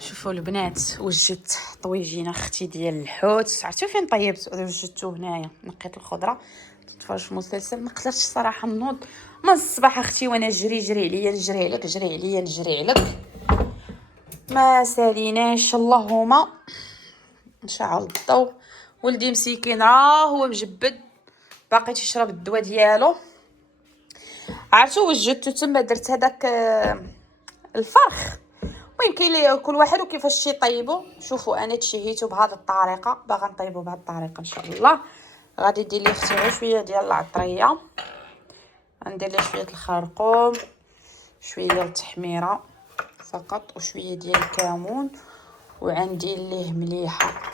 شوفوا البنات، وجدت طويجينه اختي ديال الحوت. عرفتوا فين طيبت؟ وجدته هنايا. نقيت الخضره تتفرج في مسلسل، ما قدرتش الصراحه نوض من الصباح اختي وانا جري عليا نجري عليك، جري عليا نجري عليك، ما ساليناش. اللهم نشعل الضوء. ولدي مسكين هو مجبد باقي تشرب الدواء ديالو. عرفتوا وجدته تما درت هذاك الفرخ. المهم كاين لي كل واحد وكيفاش يطيبو. شوفوا انا تشهيته بهذه الطريقه، باغا نطيبو بهذه الطريقه ان شاء الله. غادي ندير ليه اختي غير شويه ديال العطريه، غندير ليه شويه الخرقوم، شويه ديال التحميره فقط، وشويه ديال الكمون، وعندي ليه مليحه.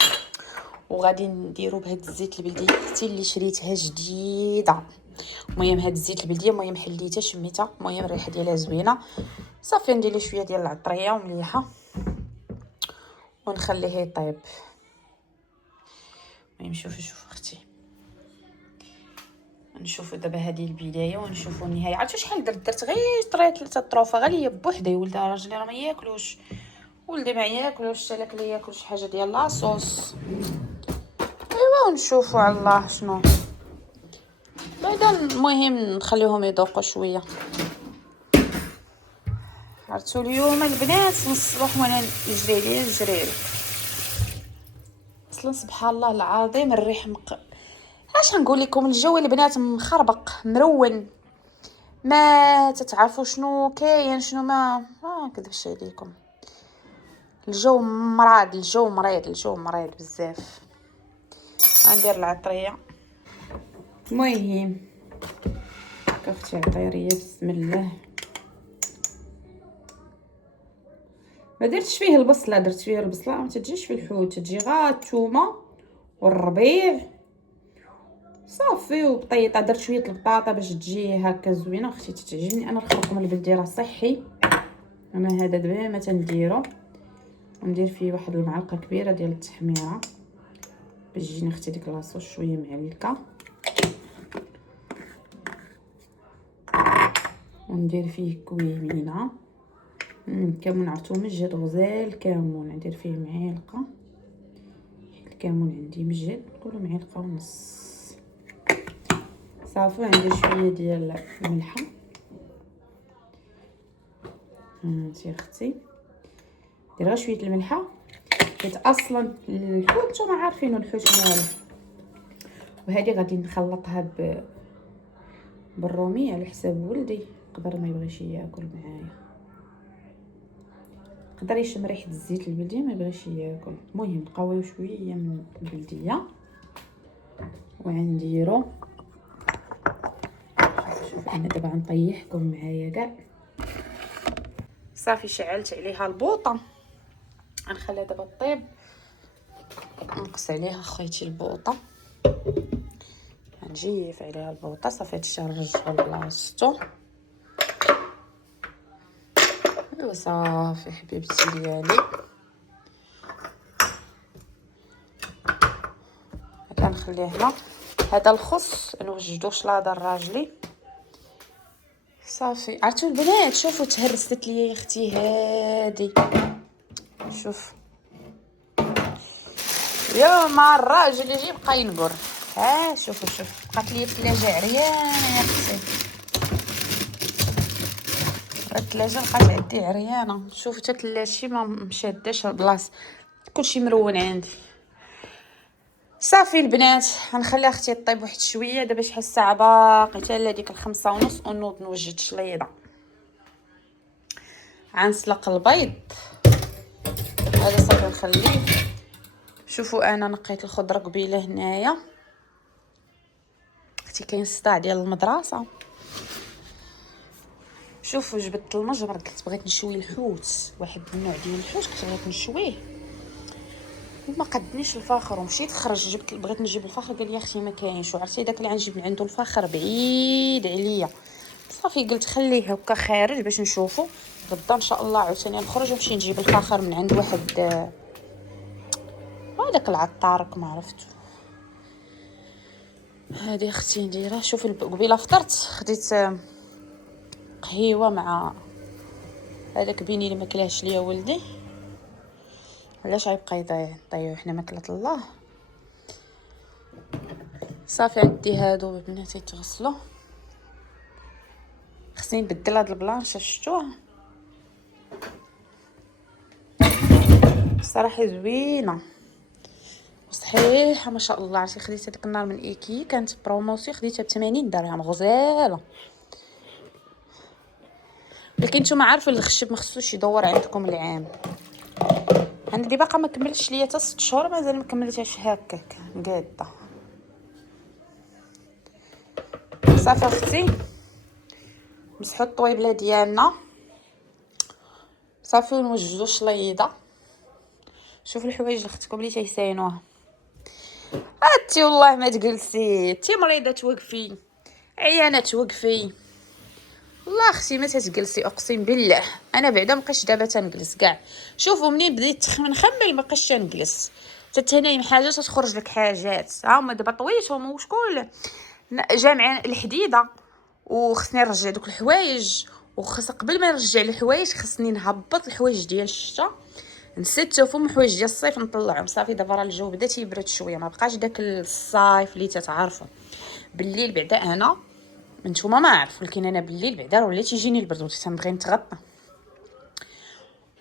وغادي نديرو بهاد الزيت البلديه حتى اللي شريتها جديده. المهم هاد الزيت البلديه المهم حليتها شميتها، المهم الريحه ديالها زوينه. صافي ندير ليه شويه ديال العطريه ومليحه ونخليه يطيب. المهم شوفوا اختي، نشوفوا دابا هذه البدايه ونشوفوا النهايه. عرفتوا شحال درت غير طريت 3 طروفه غاليه بوحدي. ولد راجلي راه ما ياكلوش، ولدي ما ياكلوش، سالك لي ياكل شي حاجه ديال لاصوص. ايوا ونشوفوا على الله شنو بعدا. المهم نخليهم يذوقوا شويه. عرفتوا اليوم البنات من الصباح وانا نجري اصلا سبحان الله العظيم الريح اش نقول لكم، الجو البنات مخربق مرون، ما تتعرفوا شنو كاين شنو ما نكذبش عليكم. الجو مراد، الجو مريض بزاف. غندير العطريه. المهم كفتي عطريه بسم الله. ما درتش فيه البصله، درت فيه البصله ما تجيش في الحوت، تجي غير الثومه والربيع صافي وبطيطه. درت شويه البطاطا باش تجي هكا زوينه. اختي تعجبني انا الخرقوم البلدي راه صحي. انا هذا دابا ما تنديرو، وندير فيه واحد المعلقه كبيره ديال التحميره باش تجيني اختي ديك لاصوص شويه معلكه. وندير فيه كويمينه كمون. عرفتو مجد غزال الكمون، ندير فيه معلقه. الكمون عندي مجد، نقولوا معلقه ونص صافي. ندير شويه ديال الملحه. هانتي اختي دير غير شويه الملحه، حيت اصلا الحوت نتوما عارفين الحوت مالو. وهذه غادي نخلطها بالرومي على حساب ولدي، يقدر ما يبغيش ياكل معايا، يقدر يشم ريحه الزيت البلدي ما يبغيش ياكل. المهم نقاويو شويه من البلديه وغنديرو. شوف انا دابا غنطيحكم معايا كاع. صافي شعلت عليها البوطه، غنخليها دابا طيب. نقص عليها خيتي البوطه، غنجيف عليها البوطه. صافي هادشي نرجعو لبلاصتو. ايوا صافي حبيبتي ديالي. كنخليه هنا. هذا الخص نوجدوش لادا راجلي. صافي عرفتوا البنات، شوفوا تهرست ليا يا اختي هادي. شوف يا مع الراجل يجي بقى ينقر. شوف بقات لي الثلاجه عريانه يا اختي، الثلاجه بقات عندي عريانه. شوف حتى ثلاجتي ما مشاداش البلاصه، كلشي مرون عندي. صافي البنات غنخلي اختي طيب واحد شويه. دابا شحال الساعه باقي حتى لهاديك 5:30 ونوض نوجد شليضه. غنسلق البيض هذا صافي نخليه. شوفوا انا نقيت الخضره قبيله هنايا. اختي كاين الصداع ديال المدرسه. شوفوا جبدت المجمر، قلت بغيت نشوي الحوت، واحد النوع ديال الحوت كنت بغيت نشويه وما قدنيش الفاخر. ومشيت خرج بغيت نجيب الفاخر، قال لي اختي ما كاينش. وعرفتي داك اللي غنجيب من عنده الفاخر بعيد عليا. صافي قلت خليه هكا خارج باش نشوفه غدا ان شاء الله. عاوتاني نخرج ونمشي نجيب الفاخر من عند واحد هذاك العطار ما عرفتو. هذه اختي نديرها. شوفي قبيله فطرت خديت قهيوه مع هذاك بيني اللي ما كلاش ليا ولدي. علاش غيبقى يضيعوا حنا ماكله الله. صافي عندي هادو البنات يتغسلوا. خصني نبدل هاد البلانشه، شفتوها الصراحه زوينه وصحيحه ما شاء الله. عرفتي خديت هذاك النهار من ايكي كانت بروموسيون، خديتها ب80 درهم غزاله. ولكن نتوما عارفين الخشب ما خصوش يدور عندكم العام. انا دي باقا ما كملتش ليا حتى 6 شهور، مازال ما كملتهاش هكاك قاده. صافي اختي مسحوا الطويبله ديالنا، صافي ونوجدوا شليضه. شوفوا الحوايج اللي اختكم اللي تيساينوها. انتي والله ما تجلسي، انتي مريضه توقفي، عيانه توقفي. والله اختي ما تتجلسي اقسم بالله. انا بعدا مابقيتش دابا تنجلس كاع. شوفوا منين بديت نخمل ما بقيتش تنجلس. تتنايم حاجه تخرج لك حاجات. ها هما دابا طويتهم وشكون جامع الحديده، وخصني نرجع دوك الحوايج. وخص قبل ما نرجع الحوايج خصني نهبط الحوايج ديال الشتا. نسيت فهم حوايج ديال الصيف نطلعهم. صافي دابا راه الجو بدا تيبرد شويه، ما بقاش داك الصيف اللي تتعرفوا. بالليل بعدا انا نتوما ما عارف، ولكن انا بالليل بعدا راه ولا تيجيني البرد وتنبغي نتغطى.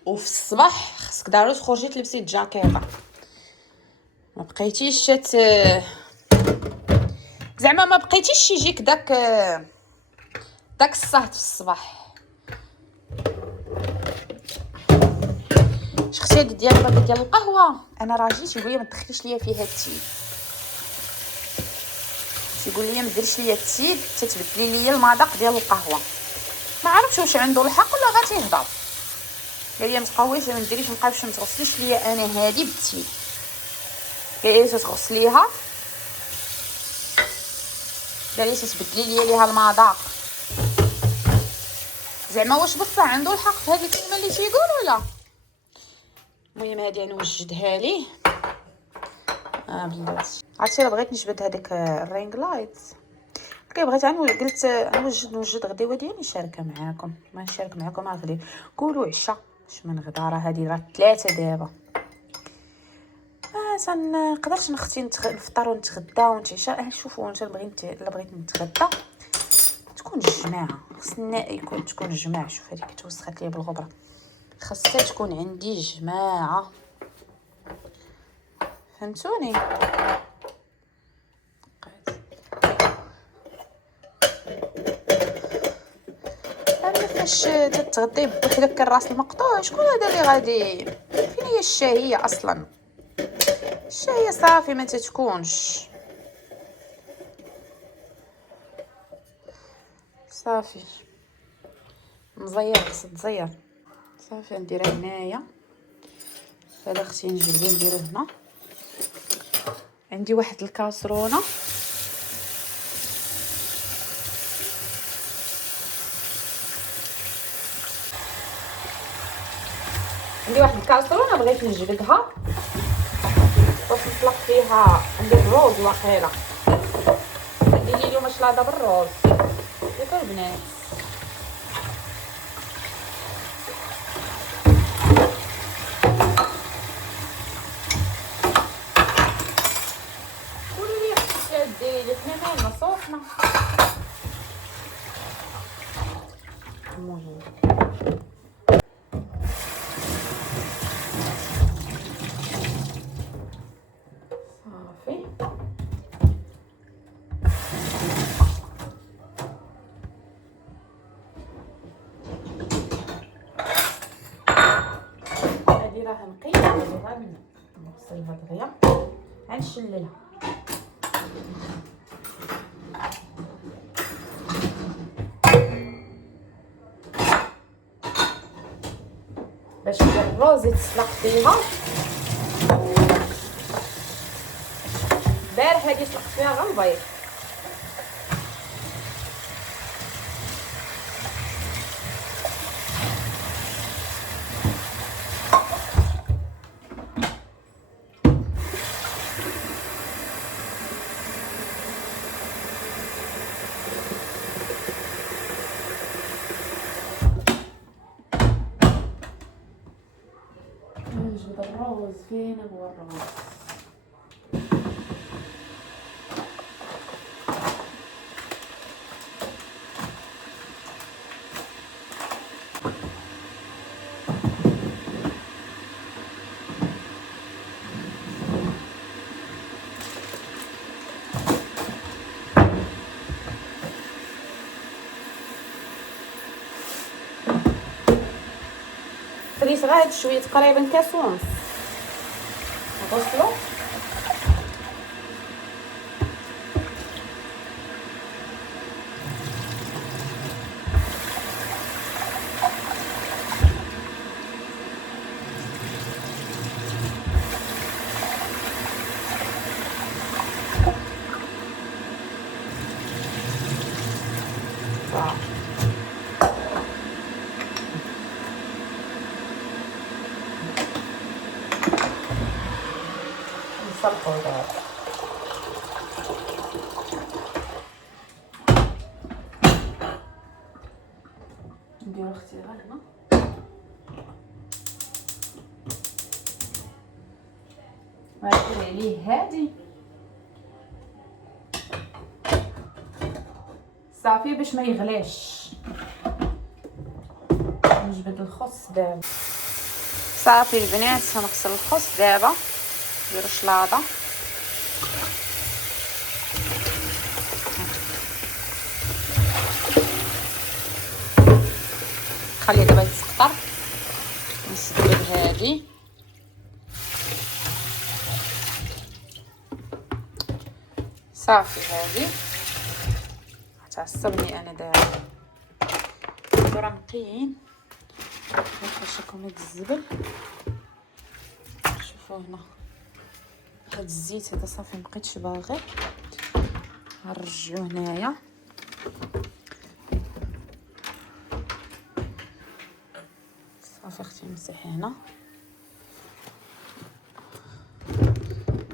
وفي الصباح خصك ضروري تخرجي تلبسي الجاكيطه، ما بقيتيش زعما ما بقيتيش يجيك داك الصهد في الصباح. شختي هاد ديال القهوه، انا راجل تيقول لي ما تدخليش ليا فيها التيل، تيقول لي ما ديريش ليا التيل، تتبدلي ليا المذاق ديال القهوه. ما عرفتش واش عنده الحق ولا غا تيهضر. قال لي ما تقويش ما ديريش ما تغسليش ليا انا هادي بالتيل. قال لي تغسليها، قال لي تبدلي ليها المذاق. زعما واش بصح عنده الحق في هذه الكلمه اللي تيقول ولا؟ المهم هادي نوجدها ليه. بلاتي عرفتي الا بغيت نجبد هذيك الرينغ لايت، بغيت قلت نوجد غديوه ديالي نشاركها معاكم. ما نشارك معاكم غادي قولوا عشاء اش من غدا. راه هذه راه 3 دابا. نقدرش نختي نفطر ونتغدى ونتعشى. شوفوا انت الا بغيت نتغدى تكون الجماعه، خصنا تكون الجماعه. شوف هذيك توسخات ليا بالغبره، خاصها تكون عندي جماعه، فهمتوني؟ انا فاش تتغدي بوحدك الراس المقطوع، شكون هذا اللي غادي؟ فين هي الشاهيه اصلا؟ الشاهيه صافي ما تتكونش صافي مزير، خص تزير. صافي نديرها هنايا. هذا اختي نجبدو نديرو هنا. عندي واحد الكاسرونه بغيت نجبدها باش نطلق فيها. ندير الروز واقيلا، ندير اليوم شلاضه بالروز ياكل البنات. قولوا لي اختي ديري حنا مالنا سخنه. المهم صافي هادي راه نقيه غير نغسلها دغيا غنشللها. باش الروز يتسلق فيها. البارح هادي سلقت فيها غير البيض. نجبد الروز. فين هو الروز؟ خليت غير هاد شويه تقريبا كاس ونص نغسلو. نصلحو دابا. نديرو اختي غير هنا. غندير عليه هادي صافي باش ما يغلاش. نجبد الخس دابا. صافي البنات غنغسل الخس دابا. نديرو شلاضه. خليه دابا يتسقطر. نسدو بهادي. صافي هادي تعصبني انا دابا. راه نقيين باش لكم هاد الزبل. شوفوا هنا هاد الزيت هذا صافي مبقيتش باغي. غنرجعو هنايا. صافي اختي نمسح هنا.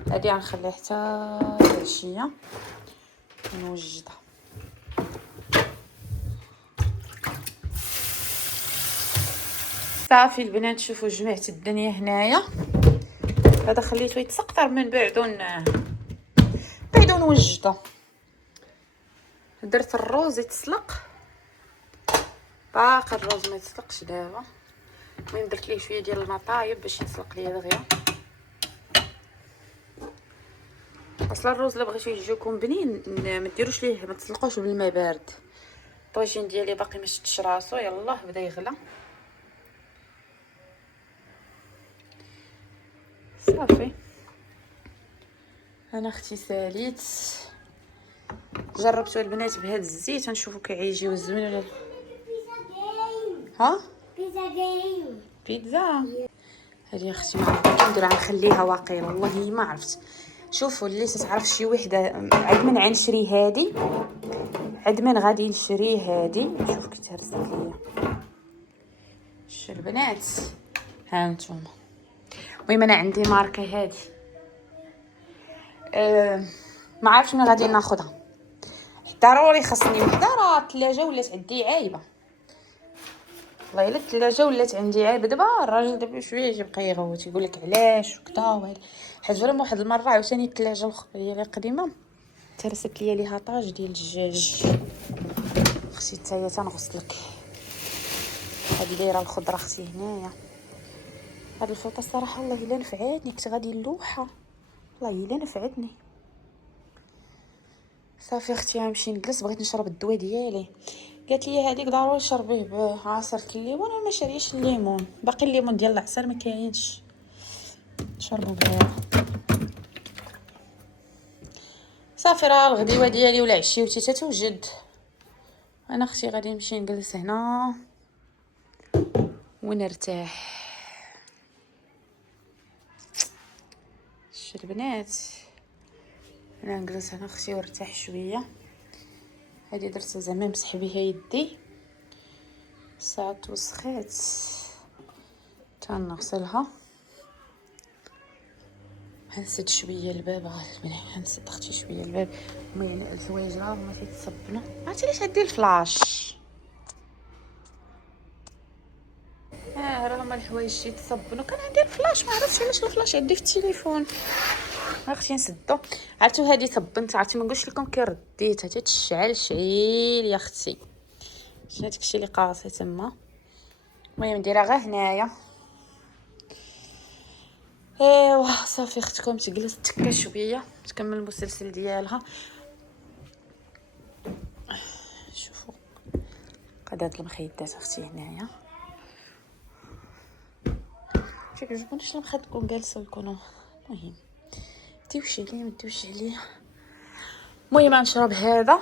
هادي غنخليها حتى العشيه ونوجدها. صافي البنات شوفوا جمعت الدنيا هنايا. هذا خليته يتسقطر من بعدو نوجده. درت الروز يتسلق. باقي الروز ما يتسلقش دابا. المهم درت ليه شويه ديال الماء طايب باش يتسلق ليا دغيا. اصلا الروز الا بغيتو يجيكم بنين ما ديروش ليه، ما تسلقوش بالماء بارد. الطاجين ديالي باقي ما شدش راسو، يلاه بدا يغلى. صافي انا اختي ساليت. جربتو البنات بهذا الزيت نشوفو كيعيجيو زوين ولا ها بيتزا. هذه اختي ما عرفت ندير، غنخليها واقيلا والله ما عرفت. شوفوا اللي تعرف شي وحده عاد من غنشري هادي، عاد من غادي نشري هادي. نشوف كي تهرست ليا شو البنات. ها نتوما المهم انا عندي ماركه هادي. ما عرفتش من غادي ناخذها. ضروري خاصني وحده. راه الثلاجه ولات عندي عايبه والله الا الثلاجه ولات عندي عايبه. دابا الراجل دابا شويه يبقى يغوت يقول لك علاش وكذا. حيت فريمون واحد المره عاوتاني الثلاجه الاخرى ديالي القديمه ترست ليا ليها طاج ديال الدجاج. اختي حتى هي تنغسلك. هذه دايره الخضره اختي هنايا. هاد الفوطه الصراحه والله الا نفعتني. كنت غادي نلوحها والله الا نفعتني. صافي اختي غنمشي نجلس. بغيت نشرب الدواء ديالي. قالت لي هذيك ضروري شربيه بعصير الليمون. انا ما شاريش الليمون، باقي الليمون ديال العصير ما كاينش. نشربو بهذا. صافي راه الغديوه ديالي ولا عشيوتي تتوجد. انا اختي غادي نمشي نجلس هنا ونرتاح. البنات انا نجلس هنا اختي وارتاح شويه. هذه درت زعما مسح بها يدي. ساعه توسخات تنغسلها. هنسد شويه الباب. هنسد اختي شويه الباب. المهم الحوايج راه ما تيتصبنوا. عرفتي علاش هادي الفلاش؟ راه هما الحوايج شي تصبنوا. كان عندي الفلاش، ما عرفتش علاش الفلاش عندي في التليفون، ما خصني نسدو. عرفتوا هذه صبنت، عرفتي ما نقولش لكم كي رديتها تتشعل شعيل يا اختي. شنو داكشي اللي قاصي تما. المهم نديرها غير هنايا. ايوا صافي اختكم تجلس تكا شويه تكمل المسلسل ديالها. شوفوا قادات المخيدات اختي هنايا. شي كيعجبونيش المخيط تكون جالسه ويكونوا. المهم ديوش عليا ما ديوش عليا. المهم نشرب هذا.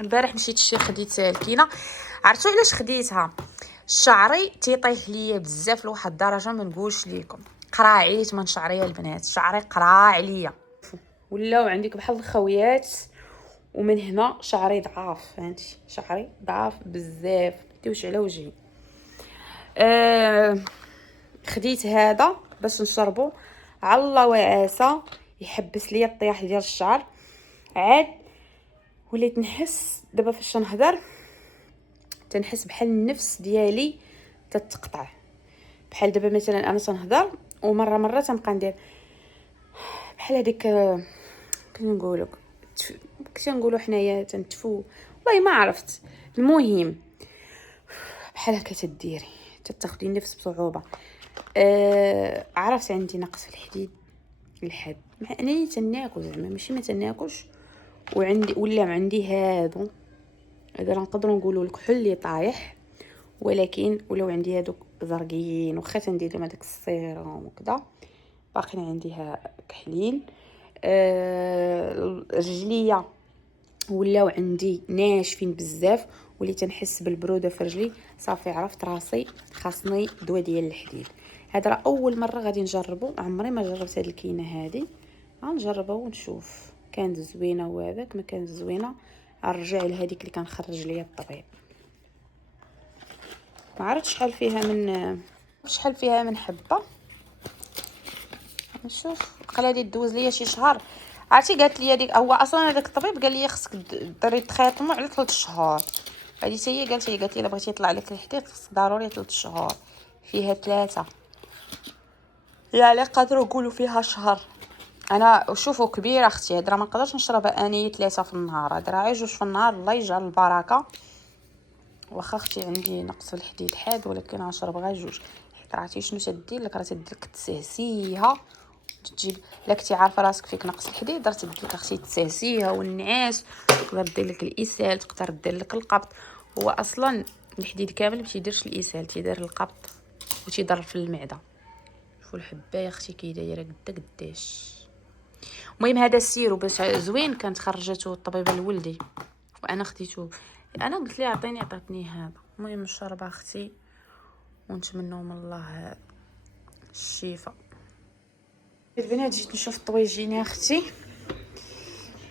البارح مشيت شي خديت الكينه. عرفتوا علاش خديتها؟ شعري تيطيح ليا بزاف لواحد الدرجه ما نقولش لكم. قراعيت من شعري البنات، شعري قراع عليا ولاو عندك بحال الخويات. ومن هنا شعري ضعاف، فهمتي؟ شعري ضعاف بزاف، ديوش على وجهي. خديت هذا باش نشربو. على الله وعسى يحبس ليا الطياح ديال الشعر. عاد وليت نحس دابا فاش نهضر تنحس بحال النفس ديالي تتقطع. بحال دابا مثلا انا تنهضر ومره تنبقى ندير بحال هذيك كنقولوا كنقولوا حنايا تنتفو، والله ما عرفت. المهم بحال هكا تديري تاخدي النفس بصعوبه. عرفت عندي نقص في الحديد الحاد، مع انني تناكل زعما ماشي ما تناكلش. وعندي ولا عندي هادو اذا نقدروا نقولوا الكحول اللي طايح، ولكن ولو عندي هادوك زرقيين واخا تندير لهم هذاك السيروم وكذا باقيين عنديها كحلين. رجليا ولاو عندي ناشفين بزاف، وليت نحس بالبروده في رجلي. صافي عرفت راسي خاصني دواء ديال الحديد. هذا راه اول مره غادي نجربه، عمري ما جربت هاد الكينه هذه. غنجربها ونشوف كانت زوينه وهذاك ما كانت زوينه نرجع لهذيك اللي كنخرج ليا الطبيب. ما عرفتش شحال فيها من حبه. نشوف قلالي دوز ليا شي شهر. عرفتي قالت لي هذيك هو اصلا هذاك الطبيب قال لي خصك ديري التريطمون على 3 شهور. هذه هي قالت لي الا بغيتي يطلع لك الحديد خصك ضروري 3 شهور. فيها 3 يعني قدروا يقولوا فيها شهر. انا شوفوا كبيره اختي هضره ما نقدرش نشربها اني 3 في النهار، هضره غير 2 في النهار. الله يجعل البركه. واخا اختي عندي نقص الحديد حاد ولكن غنشرب غير 2. حيت عرفتي شنو تدير لك؟ راه تدير لك تسهسيها تجيب. لا كنتي عارفه راسك فيك نقص الحديد راه تدير لك اختي تسهسيها والنعاس، تقدر دير لك الاسهال، تقدر دير لك القبض. هو اصلا الحديد كامل ما تيديرش الاسهال، تيدير القبض وتيضر في المعده. شوفوا الحبه يا اختي كي دايره قداش. المهم هذا السيرو باش زوين كانت خرجته الطبيبه لولدي وانا خديته. انا قلت لها عطاتني هذا. المهم نشرب اختي ونتمنوا من الله الشفاء. البنات جيت نشوف الطويجين يا اختي.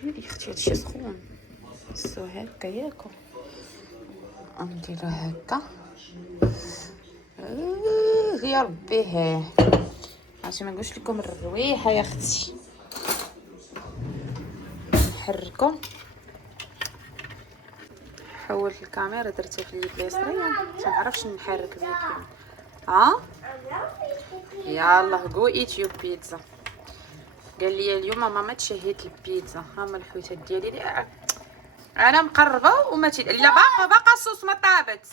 ويلي اختي هادشي سخون. سو هكا ياكو نديرها هكا. يا ربي ها عرفتي ما نقولش لكم الرويحه يا اختي. نحركو. حولت الكاميرا درتها في اليد اليسرى ما نعرفش نحرك بيها. يلا جو ايت يو بيتزا. قال لي اليوم ماما تشهيت البيتزا. هما الحويتات ديالي انا مقربه وما لا باقا الصوص ما طابت.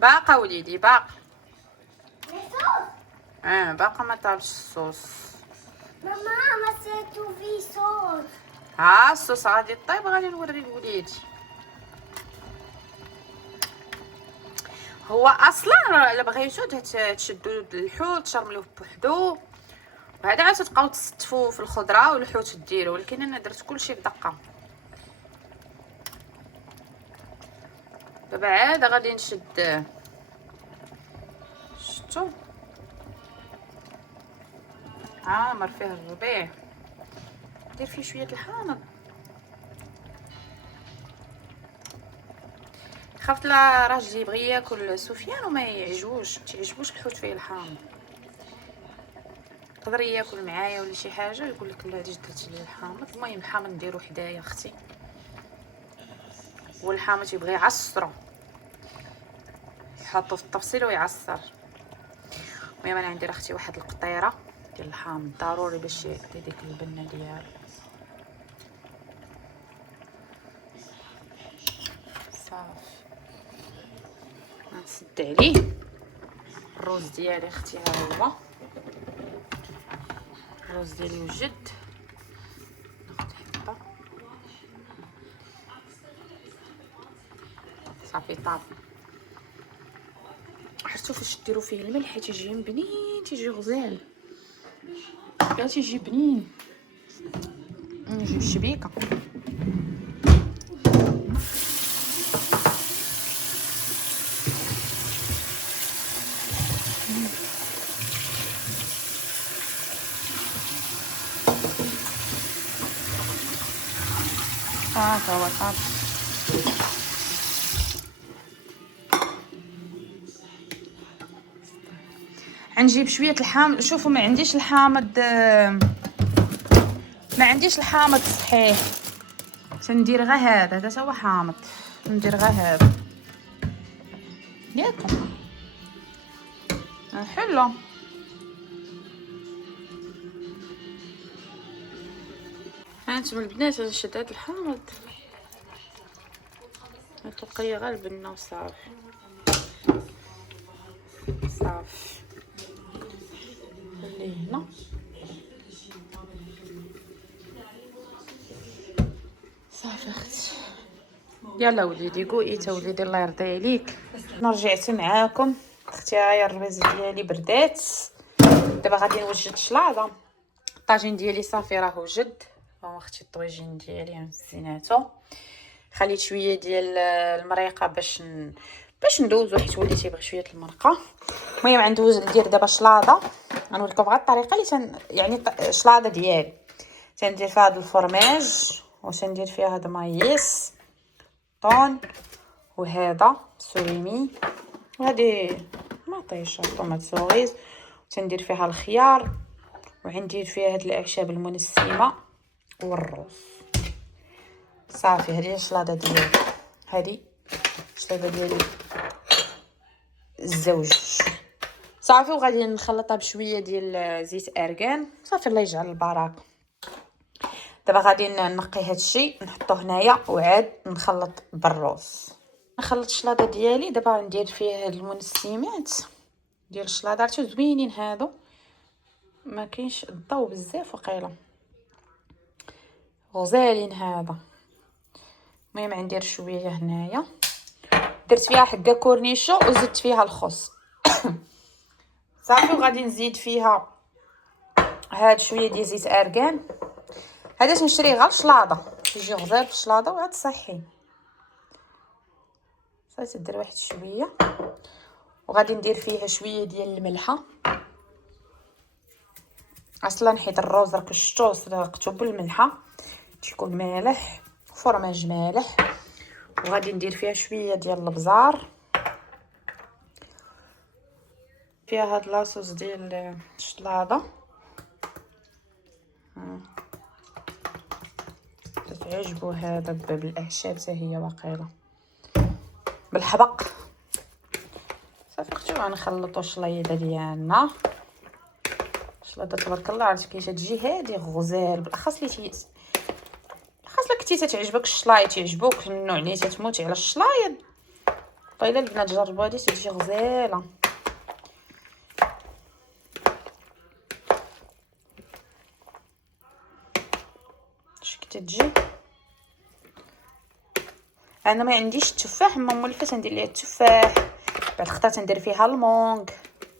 باقا وليدي باقا. باقا ما طابش الصوص. ماما ما سيتو في صوص. الصوص غادي طيب غادي نوري لوليدي. هو اصلا الا بغيتو تشدوا الحوت تشرملوه بوحدو وهذا عاد تبقاو تستفوا في الخضره والحوت ديروا، ولكن انا درت كلشي بدقه. دابا عاد غادي نشد. شفتوا عامر فيه الربيع. دير فيه شويه الحامض. خفت لا راجلي يبغي ياكل سفيان وما تعجبوش الحوت فيه الحامض. يقدر ياكل معايا ولا شي حاجه يقول لك لا درت لي الحامض. المهم الحامض نديرو حدايا اختي، والحامض يبغي يعصرو تحطو في التفصيل ويعصر. المهم انا عندي اختي واحد القطيره ديال الحامض ضروري باش يعطي ديك البنه ديالو. صافي غنسد عليه. الروز ديالي اختي ها هو الروز ديالي وجد. ناخد حبه صافي طاب. عرفتو فاش ديروا فيه الملح تيجي بنين، تيجي غزال، كاع تيجي بنين. نجيب الشبيكه. هذا هو طاب. غنجيب شويه الحامض. شوفوا ما عنديش الحامض، ما عنديش الحامض صحيح، تندير غير هذا هو حامض. ندير غير هذا ياكم حلو. هانتوما البنات انا شد هاد الحامض نطلق ليا غير البنه وصافي. صافي خليه هنا. صافي اختي. يلا وليدي قوئي تا وليدي الله يرضي عليك. انا رجعت معاكم اختي. هاهي الربيز ديالي بردات. دابا غادي نوجد الشلاضه. الطاجين ديالي صافي راه وجد. ها اختي الطويجين ديالي مزيناتو. خليت شويه ديال المريقه باش ندوزو حيت وليت تيبغي شويه المرقه. المهم غندوز ندير دابا شلاضه. غنوريكم غير الطريقه اللي يعني الشلاضه ديالي. تندير فيها هاد الفرماج وتندير فيها هاد مايس طون وهذا سوريمي وهذه مطيشه طوماط سوريز. تندير فيها الخيار وغندير فيها هاد الاعشاب المنسمه والرز. صافي هذه الشلاضه ديالي. هذه الشلاضه ديالي الزوج. صافي وغادي نخلطها بشويه ديال زيت ارغان. صافي الله يجعل البركه. دابا غادي نقي هذا الشيء نحطوه هنايا وعاد نخلط بالرز. نخلط الشلاضه ديالي. دابا ندير فيه هاد المنسمات ديال الشلاضه. عرفتو زوينين هادو، ما كاينش الضو بزاف وقيله غزالين هذا. المهم غندير شويه هنايا. درت فيها حقه كورنيشو وزدت فيها الخس. صافي وغادي نزيد فيها هاد شويه ديال زيت ارغان. هذا تنشري غير الشلاضه تيجي غزال في الشلاضه وعاد صحي. صافي تدير واحد شويه وغادي ندير فيها شويه ديال الملحه. اصلا حيت الروز راك شفتوه سلقته بالملحه تيكون مالح. فرماج مالح. وغادي ندير فيها شويه ديال البزار. فيها هاد لاصوص ديال الشلاضه. تعجبو هذا بالاعشاب حتى هي واقيله بالحبق. صافي اختي غنخلطوا الشليضه ديالنا. الشلاضه تبارك الله عرفتي كي تجي هادي غزال بالاخص اللي خاص لك كنتي تعجبك الشلايض تعجبوك النوع اللي تتموتي على الشلايض. طيله البنات جربوا هادي تجي غزاله. شكي تجي. انا ما عنديش التفاح اما مولفه ندير ليها التفاح. بعد خطره تندير فيها المونغ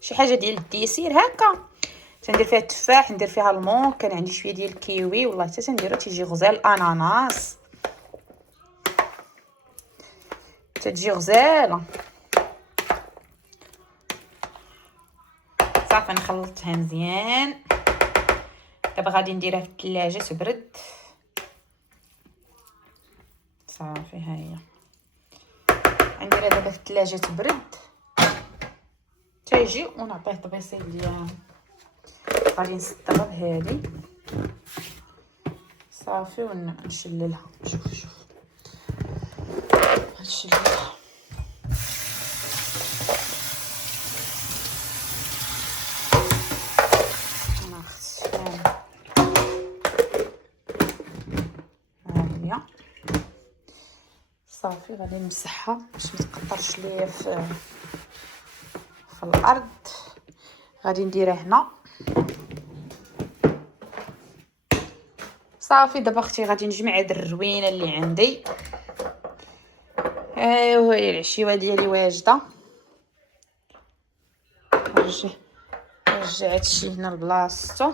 شي حاجه ديال الديسير هكا تندير فيها التفاح ندير فيها المونغ. كان عندي شويه ديال الكيوي والله حتى تنديرو تيجي غزال. الاناناس تتجي غزاله. صافي نخلطها مزيان. دابا غادي نديرها في الثلاجه تبرد. صافي ها هي نديرها دابا في الثلاجه تبرد تيجي ونعطيه طبيصيل ديالها. غادي نسدها بهادي صافي ونشللها. شوف نشللها صافي غادي نمسحها باش ما تقطرش ليا في الارض. غادي نديرها هنا صافي. دابا اختي غادي نجمع هاد الروينه اللي عندي. ايوا هي العشيوه ديالي واجده. رجع هادشي هنا لبلاصتو.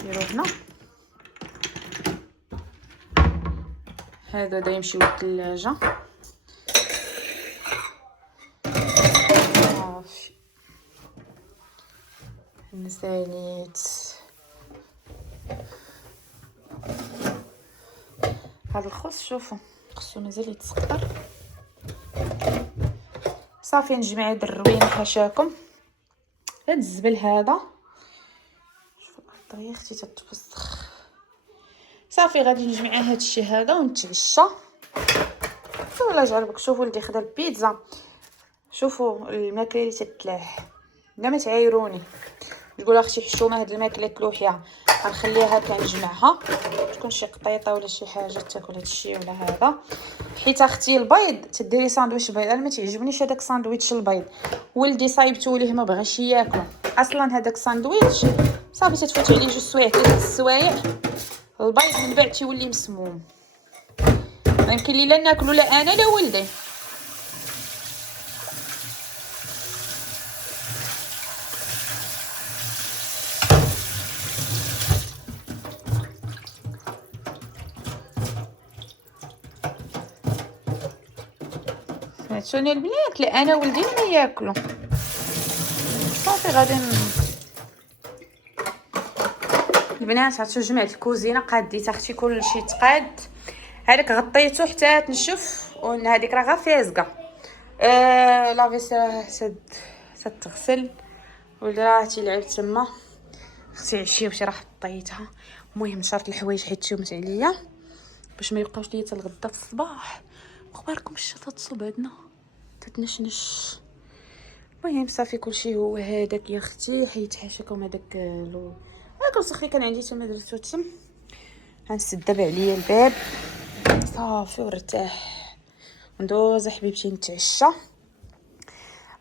نديرو هنا. هذا دا يمشيو للثلاجه. صافي نساليت هذا الخص. شوفوا خصو مازال يتسقطر. صافي نجمع هاد الروينه حاشاكم. هاد الزبل هذا شوفوا الطريه اختي تتوسخ. صافي غادي نجمع هاد الشيء هذا ونتعشى. ولا جربك. شوفوا ولدي خدا البيتزا. شوفوا الماكله اللي تتلاح. لا ما تعايروني تقول اختي حشومه هاد الماكله كلوحيه. غنخليها كنجمعها تكون شي قطيطه ولا شي حاجه تاكل هادشي ولا هذا. حيت اختي البيض تديري ساندويتش بيض. انا ما تعجبنيش هذاك ساندويتش البيض. ولدي صايبته ليه ما بغاش ياكل اصلا هذاك ساندويتش. صافي تتفوت عليه 2 سوايع 3 السوايع البيض من بعد تيولي مسموم. ما يمكن لي لا ناكلو لا انا لا ولدي. سمعتوني البنات؟ لا انا ولدي ما ياكلوا. صافي غادي البنات عرفتو جمعت الكوزينه قاديت اختي كلشي تقاد. هذاك غطيته حتى تنشف وهذيك راه غير فازقه. لا فيسا تغسل ولا راه تيلعب تما. اختي عشيوتي راه حطيتها. المهم شرط الحوايج حيت تشومت عليا باش ما يبقاوش ليا حتى الغدا في الصباح. مخباركم الشتا تصبدنا تتنشنش. المهم صافي كلشي هو هذاك يا اختي. حيت حاشاكم هذاك هاك الوسخ اللي كان عندي تما درتو تم. غنسد دابا عليا الباب صافي ونرتاح وندوز حبيبتي نتعشى.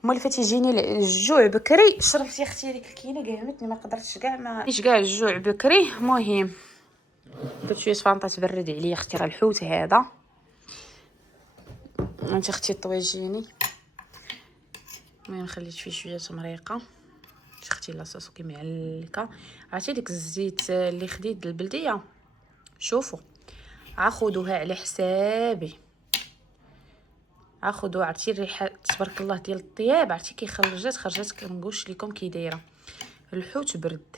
مولفه تيجيني الجوع بكري. شربت يا اختي هذيك الكينه قامتني ما قدرتش كاع ما كاع الجوع بكري. المهم درت شويه فانطه تبرد عليا اختي. راه الحوت هذا انت اختي طويجيني. المهم خليت فيه شويه تمريقه اختي لاصوص كيمعلكه. عرفتي ديك الزيت اللي خديت البلديه. شوفوا اخذوها على حسابي. اخذوا عرفتي الريحه تبارك الله ديال الطياب. عرفتي كي خرجت كنقولش لكم كي دايره. الحوت برد.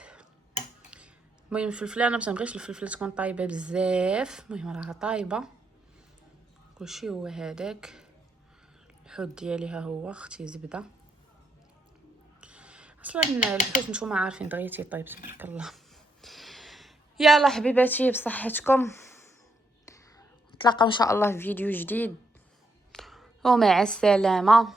المهم الفلفله انا ما تنبغيش الفلفله تكون طايبه بزاف. المهم راها طايبه كلشي هو هذاك. الحوت ديالي ها هو اختي زبده. اصلا الحوت نتوما عارفين دغيا تيطيب تبارك الله. يلا حبيباتي بصحتكم. نتلاقاو ان شاء الله في فيديو جديد ومع السلامه.